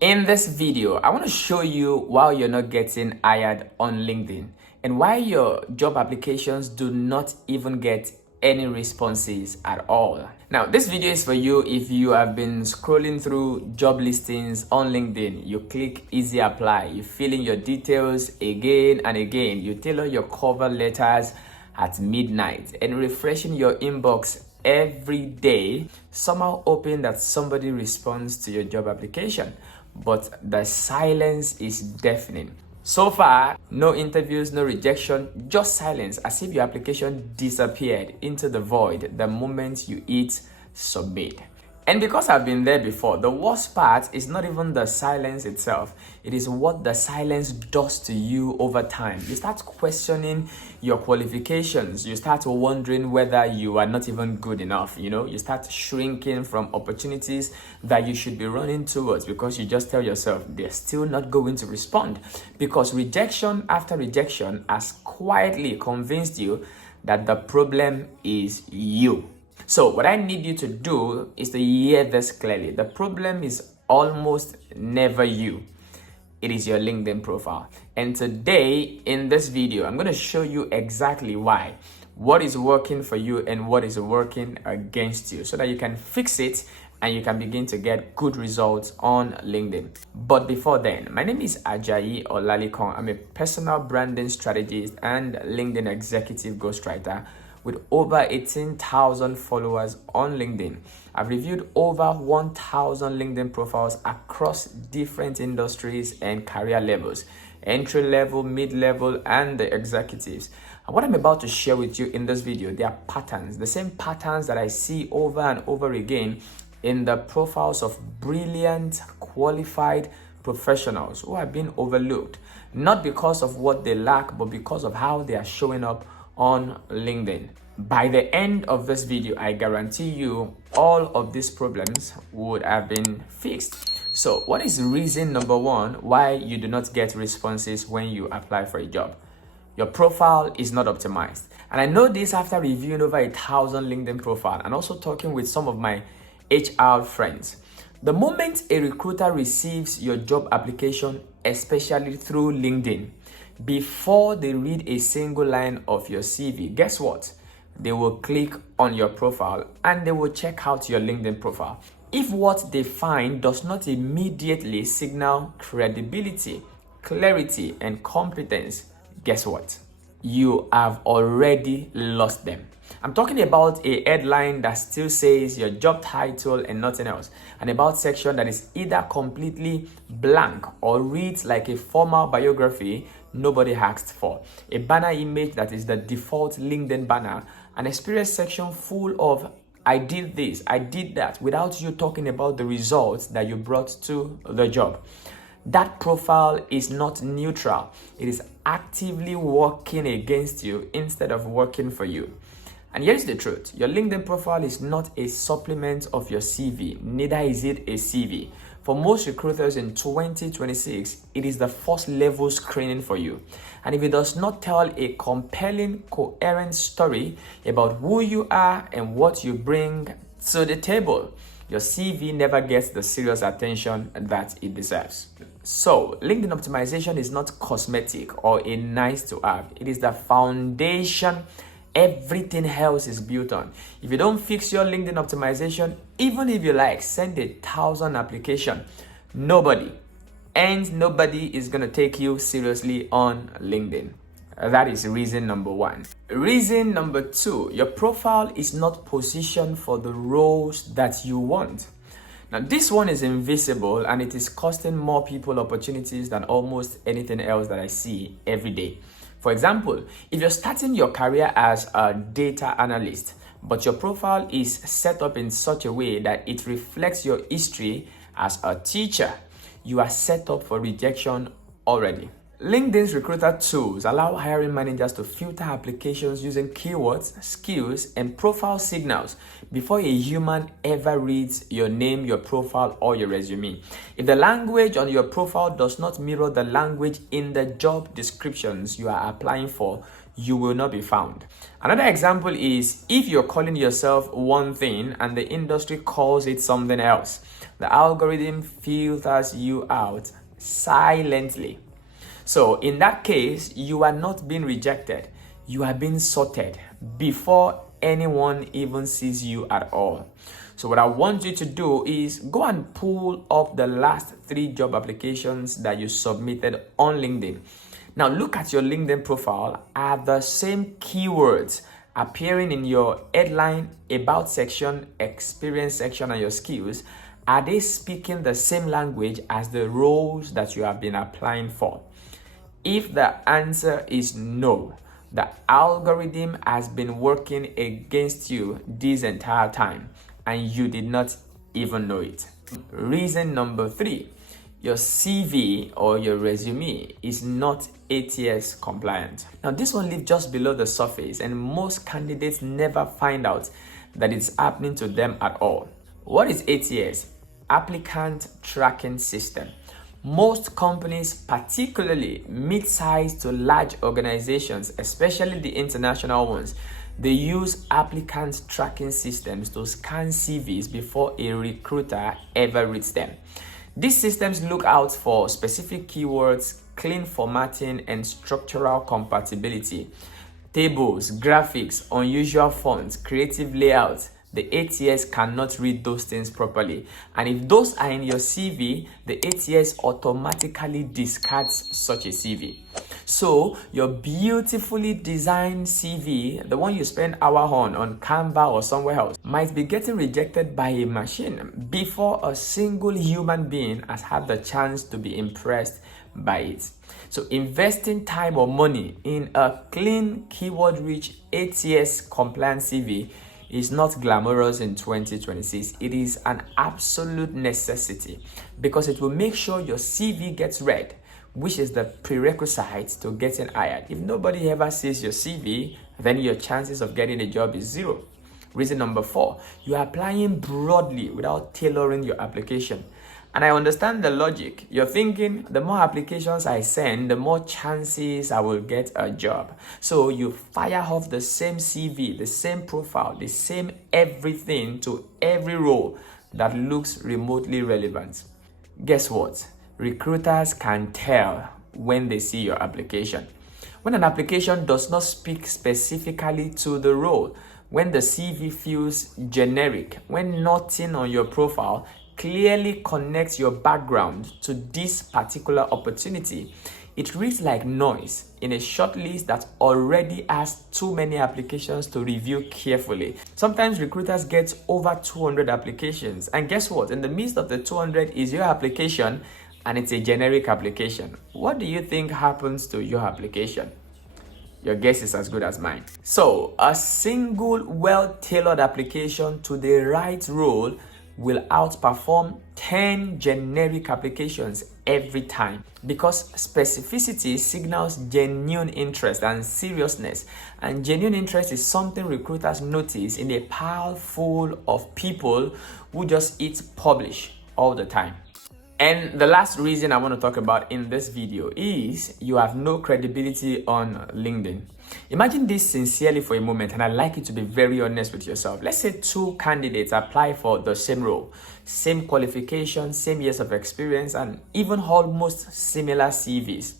In this video, I want to show you why you're not getting hired on LinkedIn and why your job applications do not even get any responses at all. Now, this video is for you if you have been scrolling through job listings on LinkedIn. You click easy apply, you fill in your details again and again, you tailor your cover letters at midnight and refreshing your inbox every day, somehow hoping that somebody responds to your job application. But the silence is deafening. So far, no interviews, no rejection, just silence, as if your application disappeared into the void the moment you hit submit. And because I've been there before, the worst part is not even the silence itself. It is what the silence does to you over time. You start questioning your qualifications. You start wondering whether you are not even good enough. You start shrinking from opportunities that you should be running towards because you just tell yourself they're still not going to respond, because rejection after rejection has quietly convinced you that the problem is you. So what I need you to do is to hear this clearly. The problem is almost never you. It is your LinkedIn profile. And today in this video, I'm going to show you exactly why, what is working for you and what is working against you, so that you can fix it and you can begin to get good results on LinkedIn. But before then, my name is Ajayi Olalikon. I'm a personal branding strategist and LinkedIn executive ghostwriter with over 18,000 followers on LinkedIn. I've reviewed over 1,000 LinkedIn profiles across different industries and career levels, entry level, mid-level, and the executives. And what I'm about to share with you in this video, they are patterns, the same patterns that I see over and over again in the profiles of brilliant, qualified professionals who have been overlooked, not because of what they lack, but because of how they are showing up on LinkedIn. By the end of this video, I guarantee you all of these problems would have been fixed. So what is reason number one why you do not get responses when you apply for a job? Your profile is not optimized. And I know this after reviewing over 1,000 LinkedIn profiles and also talking with some of my HR friends. The moment a recruiter receives your job application, especially through LinkedIn, before they read a single line of your CV, guess what? They will click on your profile and they will check out your LinkedIn profile. If what they find does not immediately signal credibility, clarity, and competence, guess what? You have already lost them. I'm talking about a headline that still says your job title and nothing else, and about section that is either completely blank or reads like a formal biography nobody asked for, a banner image that is the default LinkedIn banner, an experience section full of I did this, I did that, without you talking about the results that you brought to the job. That profile is not neutral. It is actively working against you instead of working for you. And here's the truth. Your LinkedIn profile is not a supplement of your CV. Neither is it a CV. For most recruiters in 2026, it is the first level screening for you. And if it does not tell a compelling, coherent story about who you are and what you bring to the table, your CV never gets the serious attention that it deserves. So, LinkedIn optimization is not cosmetic or a nice to have. It is the foundation everything else is built on. If you don't fix your LinkedIn optimization, even if you send 1,000 applications, nobody is going to take you seriously on LinkedIn. That is reason number one. Reason number two, your profile is not positioned for the roles that you want. Now, this one is invisible and it is costing more people opportunities than almost anything else that I see every day. For example, if you're starting your career as a data analyst, but your profile is set up in such a way that it reflects your history as a teacher, you are set up for rejection already. LinkedIn's recruiter tools allow hiring managers to filter applications using keywords, skills, and profile signals before a human ever reads your name, your profile, or your resume. If the language on your profile does not mirror the language in the job descriptions you are applying for, you will not be found. Another example is if you're calling yourself one thing and the industry calls it something else. The algorithm filters you out silently. So in that case, you are not being rejected. You are being sorted before anyone even sees you at all. So what I want you to do is go and pull up the last 3 job applications that you submitted on LinkedIn. Now look at your LinkedIn profile. Are the same keywords appearing in your headline, about section, experience section, and your skills? Are they speaking the same language as the roles that you have been applying for? If the answer is no, the algorithm has been working against you this entire time and you did not even know it. Reason number 3, your CV or your resume is not ATS compliant. Now this one lives just below the surface and most candidates never find out that it's happening to them at all. What is ATS? Applicant Tracking System. Most companies, particularly mid-sized to large organizations, especially the international ones, they use applicant tracking systems to scan CVs before a recruiter ever reads them. These systems look out for specific keywords, clean formatting, and structural compatibility. Tables, graphics, unusual fonts, creative layouts. The ATS cannot read those things properly. And if those are in your CV, the ATS automatically discards such a CV. So your beautifully designed CV, the one you spend hours on Canva or somewhere else, might be getting rejected by a machine before a single human being has had the chance to be impressed by it. So investing time or money in a clean, keyword-rich ATS compliant CV is not glamorous in 2026. It is an absolute necessity because it will make sure your CV gets read, which is the prerequisite to getting hired. If nobody ever sees your CV, then your chances of getting a job is 0. Reason number 4, you are applying broadly without tailoring your application. And I understand the logic. You're thinking, the more applications I send, the more chances I will get a job. So you fire off the same CV, the same profile, the same everything to every role that looks remotely relevant. Guess what? Recruiters can tell when they see your application. When an application does not speak specifically to the role, when the CV feels generic, when nothing on your profile clearly connects your background to this particular opportunity, it reads like noise in a shortlist that already has too many applications to review carefully. Sometimes recruiters get over 200 applications, and guess what? In the midst of the 200 is your application, and it's a generic application. What do you think happens to your application? Your guess is as good as mine. So, a single well-tailored application to the right role will outperform 10 generic applications every time, because specificity signals genuine interest and seriousness, and genuine interest is something recruiters notice in a pile full of people who just hit publish all the time. And the last reason I want to talk about in this video is you have no credibility on LinkedIn. Imagine this sincerely for a moment, and I'd like you to be very honest with yourself. Let's say 2 candidates apply for the same role, same qualifications, same years of experience, and even almost similar CVs.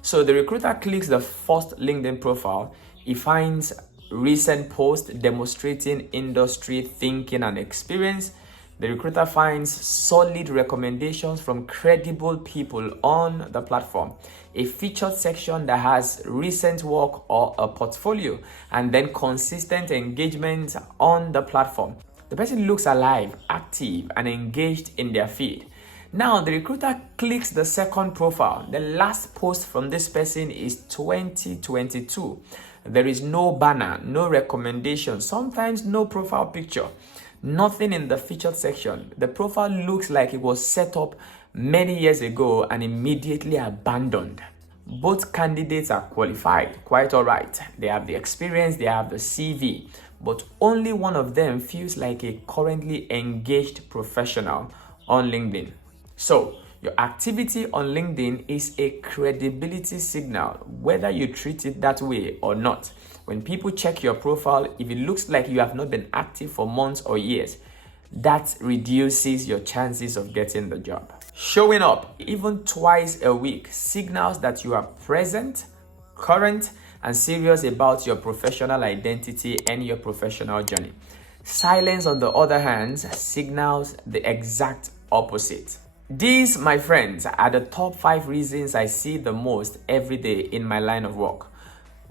So the recruiter clicks the first LinkedIn profile. He finds recent posts demonstrating industry thinking and experience. The recruiter finds solid recommendations from credible people on the platform, a featured section that has recent work or a portfolio, and then consistent engagement on the platform. The person looks alive, active, and engaged in their feed. Now, the recruiter clicks the second profile. The last post from this person is 2022. There is no banner, no recommendation, sometimes no profile picture. Nothing in the featured section. The profile looks like it was set up many years ago and immediately abandoned. Both candidates are qualified, quite all right. They have the experience, they have the CV, but only one of them feels like a currently engaged professional on LinkedIn. So, your activity on LinkedIn is a credibility signal, whether you treat it that way or not. When people check your profile, if it looks like you have not been active for months or years, that reduces your chances of getting the job. Showing up even twice a week signals that you are present, current, and serious about your professional identity and your professional journey. Silence, on the other hand, signals the exact opposite. These, my friends, are the top 5 reasons I see the most every day in my line of work.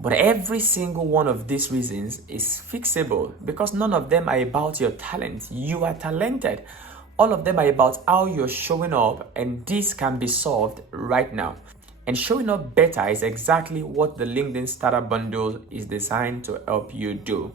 But every single one of these reasons is fixable because none of them are about your talent. You are talented. All of them are about how you're showing up, and this can be solved right now. And showing up better is exactly what the LinkedIn Starter Bundle is designed to help you do.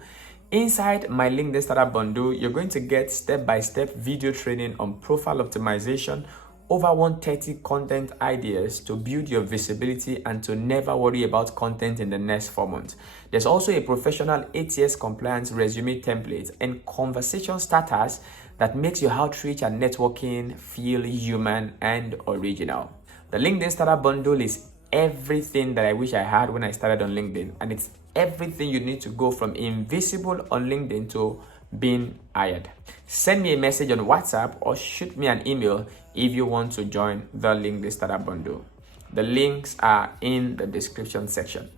Inside my LinkedIn Starter Bundle, you're going to get step-by-step video training on profile optimization, over 130 content ideas to build your visibility and to never worry about content in the next 4 months. There's also a professional ATS compliance resume template and conversation starters that makes your outreach and networking feel human and original. The LinkedIn Starter Bundle is everything that I wish I had when I started on LinkedIn, and it's everything you need to go from invisible on LinkedIn to being hired. Send me a message on WhatsApp or shoot me an email if you want to join the LinkedIn Starter Bundle. The links are in the description section.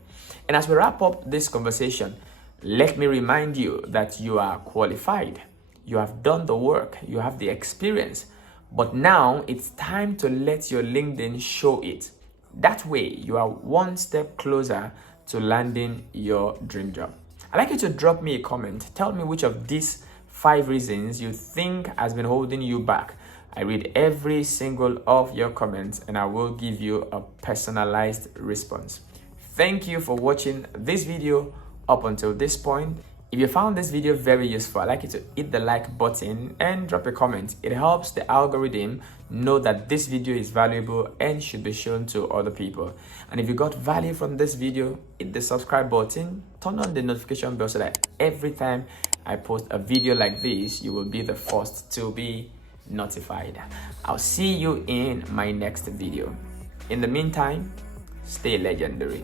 And as we wrap up this conversation, let me remind you that you are qualified. You have done the work, you have the experience, but now it's time to let your LinkedIn show it. That way, you are one step closer to landing your dream job. I'd like you to drop me a comment. Tell me which of these 5 reasons you think has been holding you back. I read every single of your comments and I will give you a personalized response. Thank you for watching this video up until this point. If you found this video very useful, I'd like you to hit the like button and drop a comment. It helps the algorithm know that this video is valuable and should be shown to other people. And if you got value from this video, hit the subscribe button, turn on the notification bell so that every time I post a video like this, you will be the first to be notified. I'll see you in my next video. In the meantime, stay legendary.